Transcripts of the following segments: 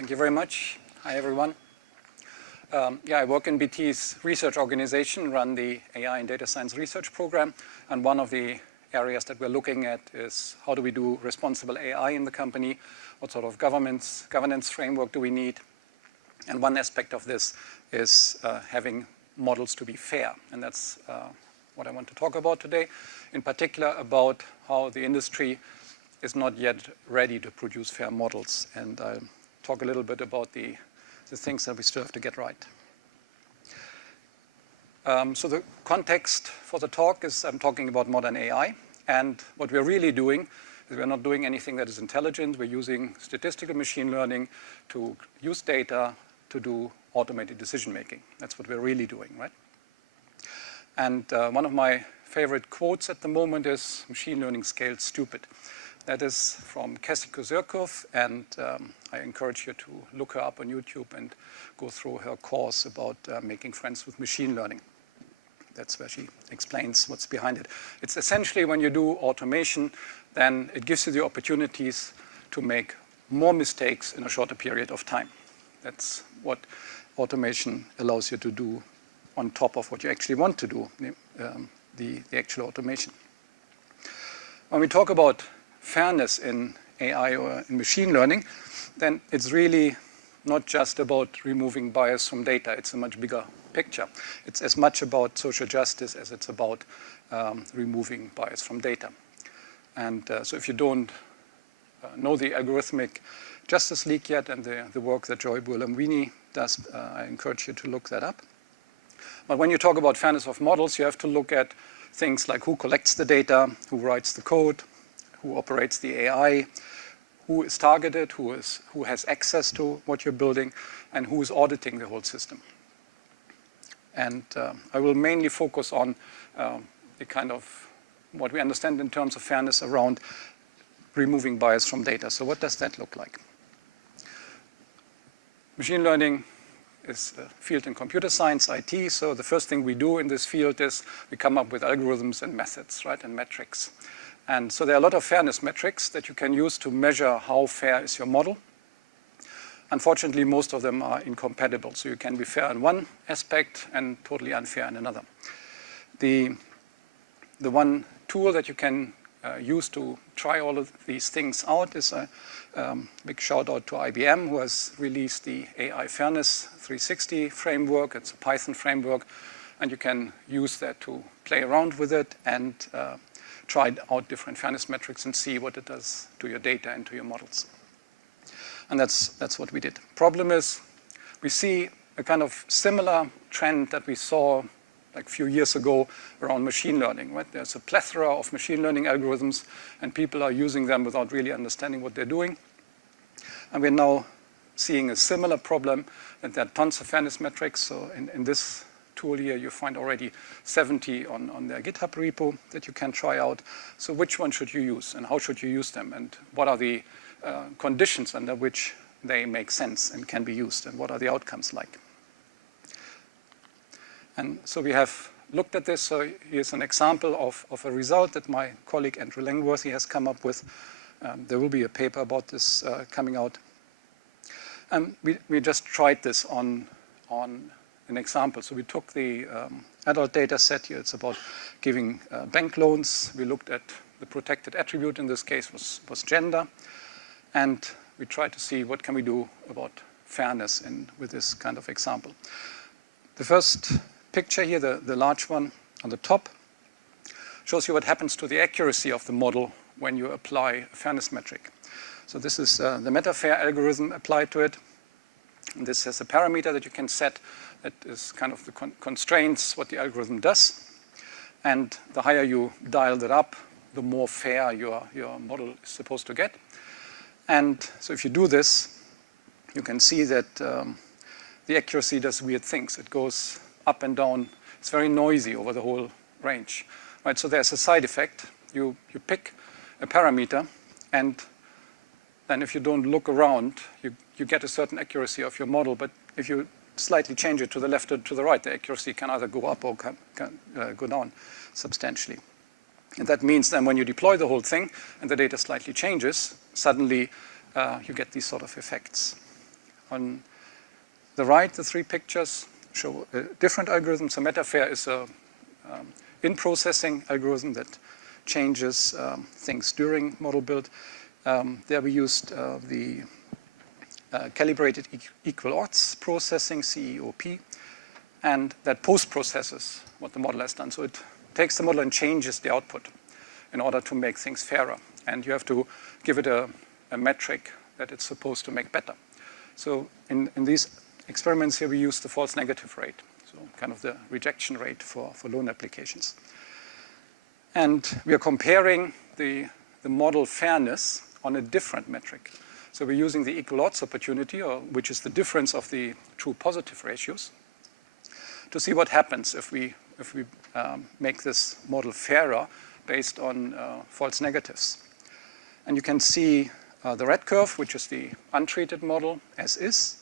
Thank you very much. Hi, everyone. I work in BT's research organization, run the AI and data science research program. And one of the areas that we're looking at is how do we do responsible AI in the company? What sort of governance framework do we need? And one aspect of this is having models to be fair. And that's what I want to talk about today, in particular about how the industry is not yet ready to produce fair models. And I'll talk a little bit about the things that we still have to get right. So the context for the talk is I'm talking about modern AI. And what we're really doing is we're not doing anything that is intelligent. We're using statistical machine learning to use data to do automated decision making. That's what we're really doing, right? And one of my favorite quotes at the moment is machine learning scaled stupid. That is from Cassie Kozyrkov, and I encourage you to look her up on YouTube and go through her course about making friends with machine learning. That's where she explains what's behind it. It's essentially when you do automation, then it gives you the opportunities to make more mistakes in a shorter period of time. That's what automation allows you to do on top of what you actually want to do, the actual automation. When we talk about fairness in AI or in machine learning, then it's really not just about removing bias from data. It's a much bigger picture. It's as much about social justice as it's about removing bias from data. And so if you don't know the algorithmic justice leak yet and the work that Joy Buolamwini does, I encourage you to look that up. But when you talk about fairness of models, you have to look at things like who collects the data, who writes the code, who operates the AI, who is targeted, who has access to what you're building, and who is auditing the whole system. And I will mainly focus on the kind of what we understand in terms of fairness around removing bias from data. So what does that look like? Machine learning is a field in computer science, IT. So the first thing we do in this field is we come up with algorithms and methods, right, and metrics. And so there are a lot of fairness metrics that you can use to measure how fair is your model. Unfortunately, most of them are incompatible. So you can be fair in one aspect and totally unfair in another. The one tool that you can use to try all of these things out is a big shout out to IBM, who has released the AI Fairness 360 framework. It's a Python framework. And you can use that to play around with it and try out different fairness metrics and see what it does to your data and to your models. And that's what we did. Problem is, we see a kind of similar trend that we saw like a few years ago around machine learning, right? There's a plethora of machine learning algorithms, and people are using them without really understanding what they're doing. And we're now seeing a similar problem, that there are tons of fairness metrics. So in this tool here, you find already 70 on their GitHub repo that you can try out. So which one should you use, and how should you use them, and what are the conditions under which they make sense and can be used, and what are the outcomes like? And so we have looked at this. So here's an example of a result that my colleague Andrew Langworthy has come up with. There will be a paper about this coming out. And we just tried this on an example. So we took the adult data set here. It's about giving bank loans. We looked at the protected attribute in this case was gender. And we tried to see what can we do about fairness with this kind of example. The first picture here, the large one on the top, shows you what happens to the accuracy of the model when you apply a fairness metric. So this is the MetaFair algorithm applied to it. And this has a parameter that you can set that is kind of the constraints what the algorithm does. And the higher you dial that up, the more fair your model is supposed to get. And so if you do this, you can see that the accuracy does weird things. It goes up and down. It's very noisy over the whole range. Right? So there's a side effect. You pick a parameter, and then if you don't look around, you get a certain accuracy of your model. But if you slightly change it to the left or to the right, the accuracy can either go up or can go down substantially. And that means then when you deploy the whole thing and the data slightly changes, suddenly you get these sort of effects. On the right, the three pictures show different algorithms. So MetaFair is a in-processing algorithm that changes things during model build. There we used the calibrated equal odds processing, CEOP, and that post-processes what the model has done. So it takes the model and changes the output in order to make things fairer. And you have to give it a metric that it's supposed to make better. So in these experiments here, we use the false negative rate, so kind of the rejection rate for loan applications. And we are comparing the model fairness on a different metric. So we're using the equal odds opportunity, which is the difference of the true positive ratios, to see what happens if we make this model fairer based on false negatives. And you can see the red curve, which is the untreated model as is.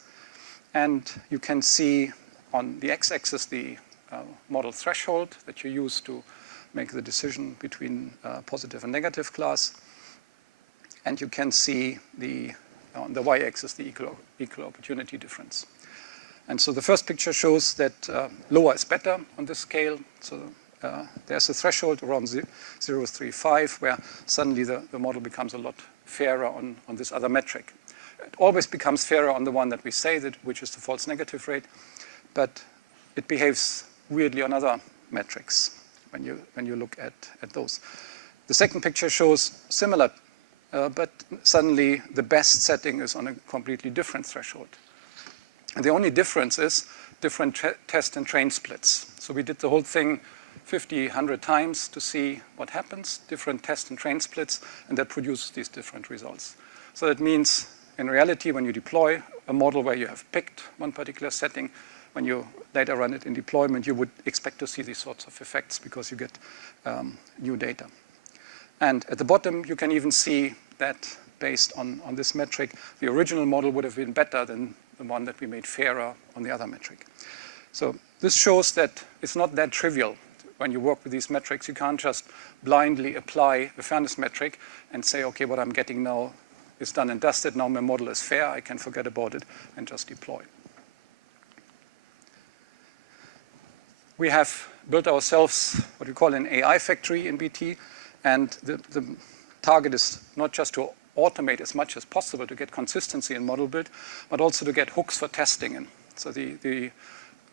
And you can see on the x-axis the model threshold that you use to make the decision between positive and negative class. And you can see on the y-axis the equal opportunity difference. And so the first picture shows that lower is better on this scale. So there's a threshold around 0.35 where suddenly the model becomes a lot fairer on this other metric. It always becomes fairer on the one that we say, which is the false negative rate, but it behaves weirdly on other metrics when you look at those. The second picture shows similar, but suddenly the best setting is on a completely different threshold. And the only difference is different test and train splits. So we did the whole thing 50, 100 times to see what happens, different test and train splits, and that produces these different results. So that means, in reality, when you deploy a model where you have picked one particular setting, when you later run it in deployment, you would expect to see these sorts of effects because you get new data. And at the bottom, you can even see that based on this metric, the original model would have been better than the one that we made fairer on the other metric. So this shows that it's not that trivial. When you work with these metrics, you can't just blindly apply a fairness metric and say, okay, what I'm getting now is done and dusted. Now my model is fair. I can forget about it and just deploy. We have built ourselves what we call an AI factory in BT. And the target is not just to automate as much as possible to get consistency in model build, but also to get hooks for testing in. So the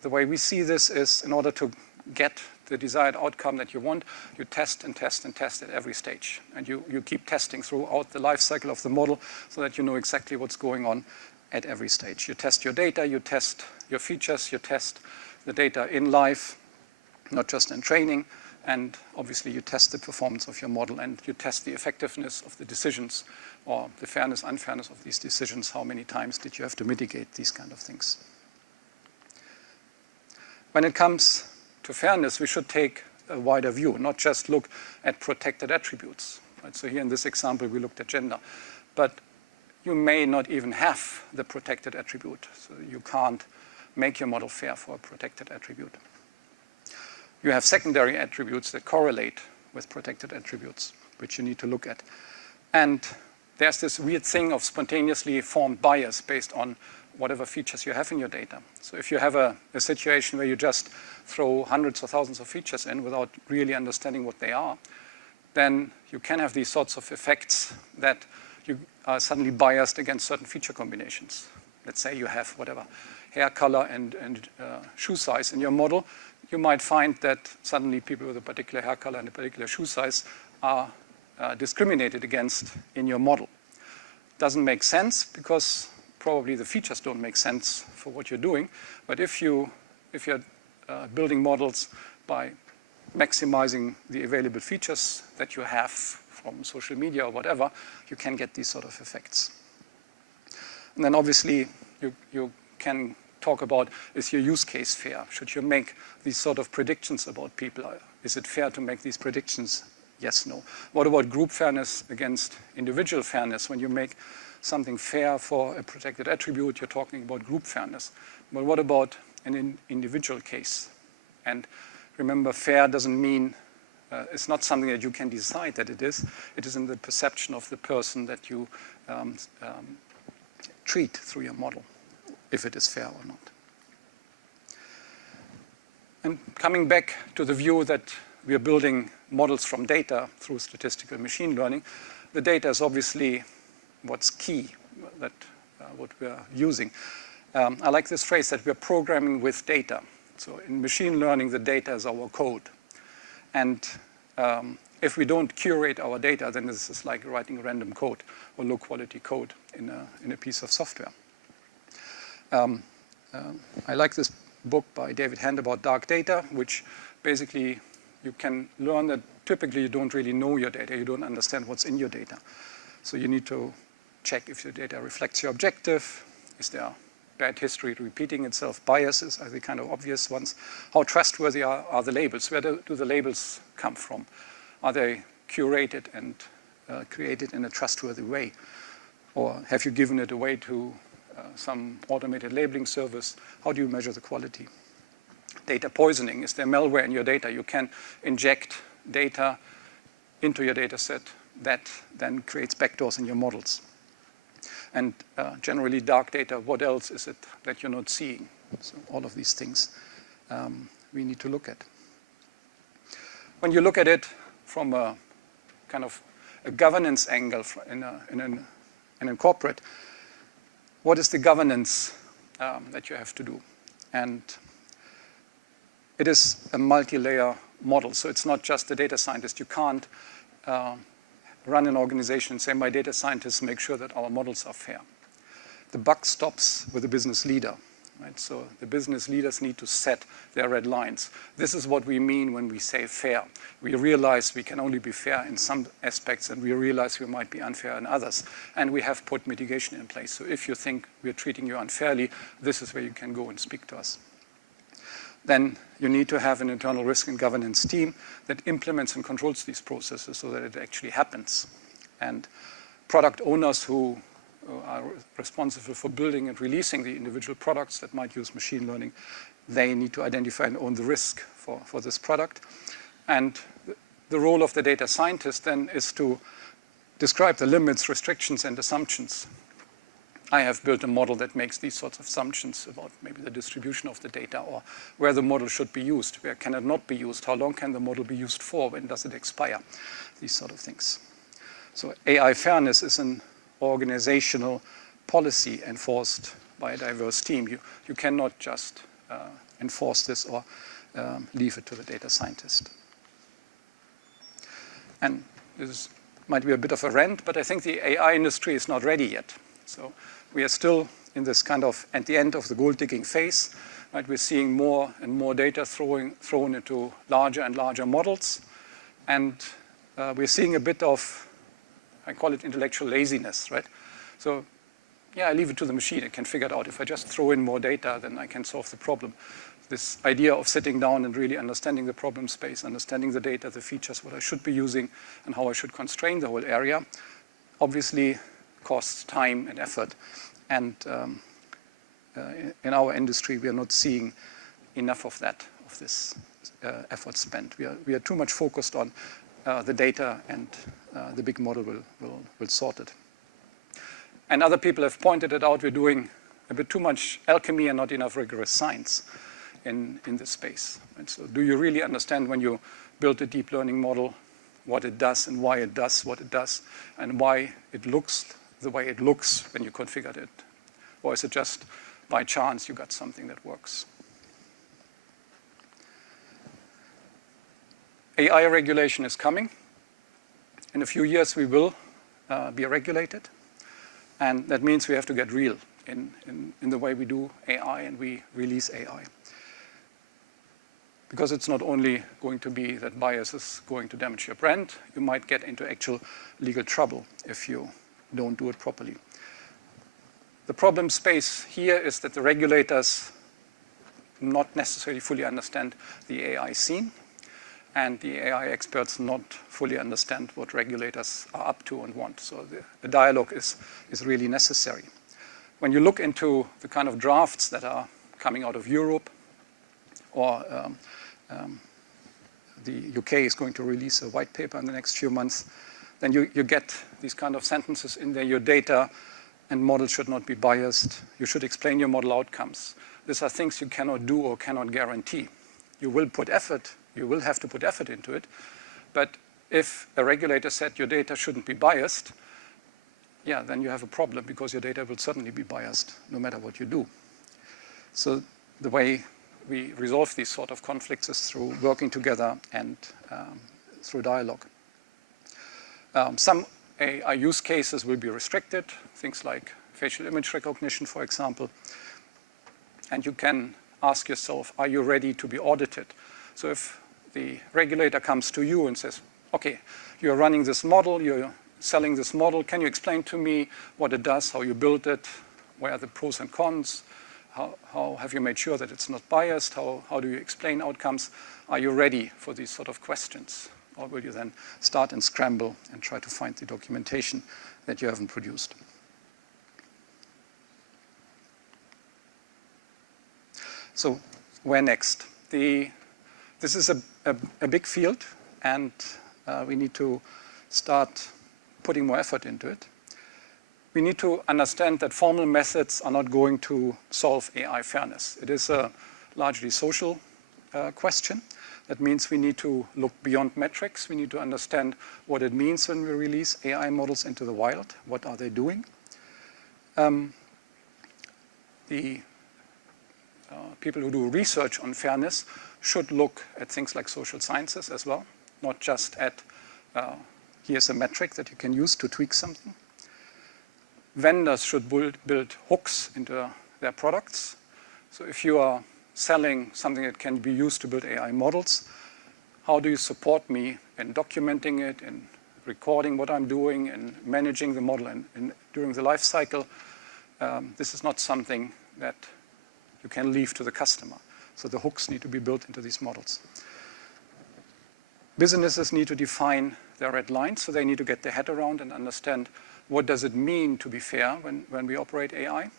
way we see this is, in order to get the desired outcome that you want, you test and test and test at every stage. And you keep testing throughout the life cycle of the model so that you know exactly what's going on at every stage. You test your data, you test your features, you test the data in life, not just in training. And obviously, you test the performance of your model, and you test the effectiveness of the decisions, or the fairness, unfairness of these decisions. How many times did you have to mitigate these kind of things? When it comes to fairness, we should take a wider view, not just look at protected attributes. Right? So here in this example, we looked at gender. But you may not even have the protected attribute. So you can't make your model fair for a protected attribute. You have secondary attributes that correlate with protected attributes, which you need to look at. And there's this weird thing of spontaneously formed bias based on whatever features you have in your data. So if you have a situation where you just throw hundreds or thousands of features in without really understanding what they are, then you can have these sorts of effects that you are suddenly biased against certain feature combinations. Let's say you have whatever, hair color and shoe size in your model. You might find that suddenly people with a particular hair color and a particular shoe size are discriminated against in your model. Doesn't make sense because probably the features don't make sense for what you're doing. But if you're building models by maximizing the available features that you have from social media or whatever, you can get these sort of effects. And then obviously you can talk about, is your use case fair? Should you make these sort of predictions about people? Is it fair to make these predictions? Yes, no. What about group fairness against individual fairness? When you make something fair for a protected attribute, you're talking about group fairness. But what about an individual case? And remember, fair doesn't mean, it's not something that you can decide that it is. It is in the perception of the person that you treat through your model. if it is fair or not. And coming back to the view that we are building models from data through statistical machine learning, the data is obviously what's key, that what we are using. I like this phrase that we are programming with data. So in machine learning, the data is our code. And if we don't curate our data, then this is like writing random code or low-quality code in a piece of software. I like this book by David Hand about dark data, which basically you can learn that typically you don't really know your data. You don't understand what's in your data. So you need to check if your data reflects your objective. Is there bad history repeating itself? Biases are the kind of obvious ones. How trustworthy are the labels? Where do the labels come from? Are they curated and created in a trustworthy way? Or have you given it away to some automated labeling service? How do you measure the quality? Data poisoning. Is there malware in your data? You can inject data into your data set that then creates backdoors in your models. And generally dark data, what else is it that you're not seeing? So all of these things we need to look at. When you look at it from a kind of a governance angle in a corporate, what is the governance that you have to do? And it is a multi-layer model. So it's not just the data scientist. You can't run an organization and say, my data scientists make sure that our models are fair. The buck stops with the business leader. Right? So the business leaders need to set their red lines. This is what we mean when we say fair. We realize we can only be fair in some aspects, and we realize we might be unfair in others. And we have put mitigation in place. So if you think we're treating you unfairly, this is where you can go and speak to us. Then you need to have an internal risk and governance team that implements and controls these processes so that it actually happens. And product owners who are responsible for building and releasing the individual products that might use machine learning, they need to identify and own the risk for this product. And the role of the data scientist then is to describe the limits, restrictions, and assumptions. I have built a model that makes these sorts of assumptions about maybe the distribution of the data, or where the model should be used, where can it not be used, how long can the model be used for, when does it expire, these sort of things. So AI fairness is an organizational policy enforced by a diverse team. You cannot just enforce this or leave it to the data scientist. And this might be a bit of a rant, but I think the AI industry is not ready yet. So we are still in this kind of, at the end of the gold digging phase, right? We're seeing more and more data thrown into larger and larger models. And we're seeing a bit of, I call it intellectual laziness, right? So yeah, I leave it to the machine. It can figure it out. If I just throw in more data, then I can solve the problem. This idea of sitting down and really understanding the problem space, understanding the data, the features, what I should be using, and how I should constrain the whole area, obviously costs time and effort. And in our industry, we are not seeing enough of that, of this effort spent. We are too much focused on the data, and the big model will sort it. And other people have pointed it out. We're doing a bit too much alchemy and not enough rigorous science in this space. And so do you really understand when you build a deep learning model what it does and why it does what it does, and why it looks the way it looks when you configured it? Or is it just by chance you got something that works? AI regulation is coming. In a few years we will be regulated. And that means we have to get real in the way we do AI and we release AI. Because it's not only going to be that bias is going to damage your brand, you might get into actual legal trouble if you don't do it properly. The problem space here is that the regulators not necessarily fully understand the AI scene, and the AI experts not fully understand what regulators are up to and want. So the dialogue is really necessary. When you look into the kind of drafts that are coming out of Europe, or the UK is going to release a white paper in the next few months, then you get these kind of sentences in there. Your data and models should not be biased. You should explain your model outcomes. These are things you cannot do or cannot guarantee. You will put effort, you will have to put effort into it, but if a regulator said your data shouldn't be biased, yeah, then you have a problem because your data will certainly be biased no matter what you do. So the way we resolve these sort of conflicts is through working together and through dialogue. Some AI use cases will be restricted, things like facial image recognition, for example. And you can ask yourself, are you ready to be audited? So if the regulator comes to you and says, okay, you're running this model, you're selling this model, can you explain to me what it does, how you built it, where are the pros and cons, how have you made sure that it's not biased, how do you explain outcomes? Are you ready for these sort of questions? Or will you then start and scramble and try to find the documentation that you haven't produced? So where next? This is a big field, and we need to start putting more effort into it. We need to understand that formal methods are not going to solve AI fairness. It is a largely social question. That means we need to look beyond metrics. We need to understand what it means when we release AI models into the wild. What are they doing? The people who do research on fairness should look at things like social sciences as well, not just at here's a metric that you can use to tweak something. Vendors should build hooks into their products. So if you are selling something that can be used to build AI models, how do you support me in documenting it, in recording what I'm doing, in managing the model and during the life cycle? This is not something that you can leave to the customer. So the hooks need to be built into these models. Businesses need to define their red lines, so they need to get their head around and understand what does it mean to be fair when we operate AI,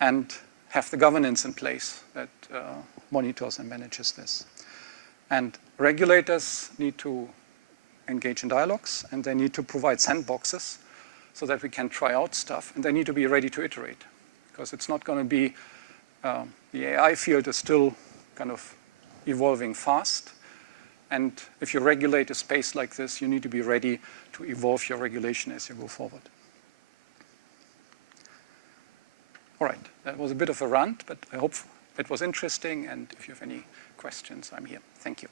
and have the governance in place that monitors and manages this. And regulators need to engage in dialogues, and they need to provide sandboxes so that we can try out stuff, and they need to be ready to iterate, because it's not going to be, the AI field is still kind of evolving fast. And if you regulate a space like this, you need to be ready to evolve your regulation as you go forward. All right, that was a bit of a rant, but I hope it was interesting. And if you have any questions, I'm here. Thank you.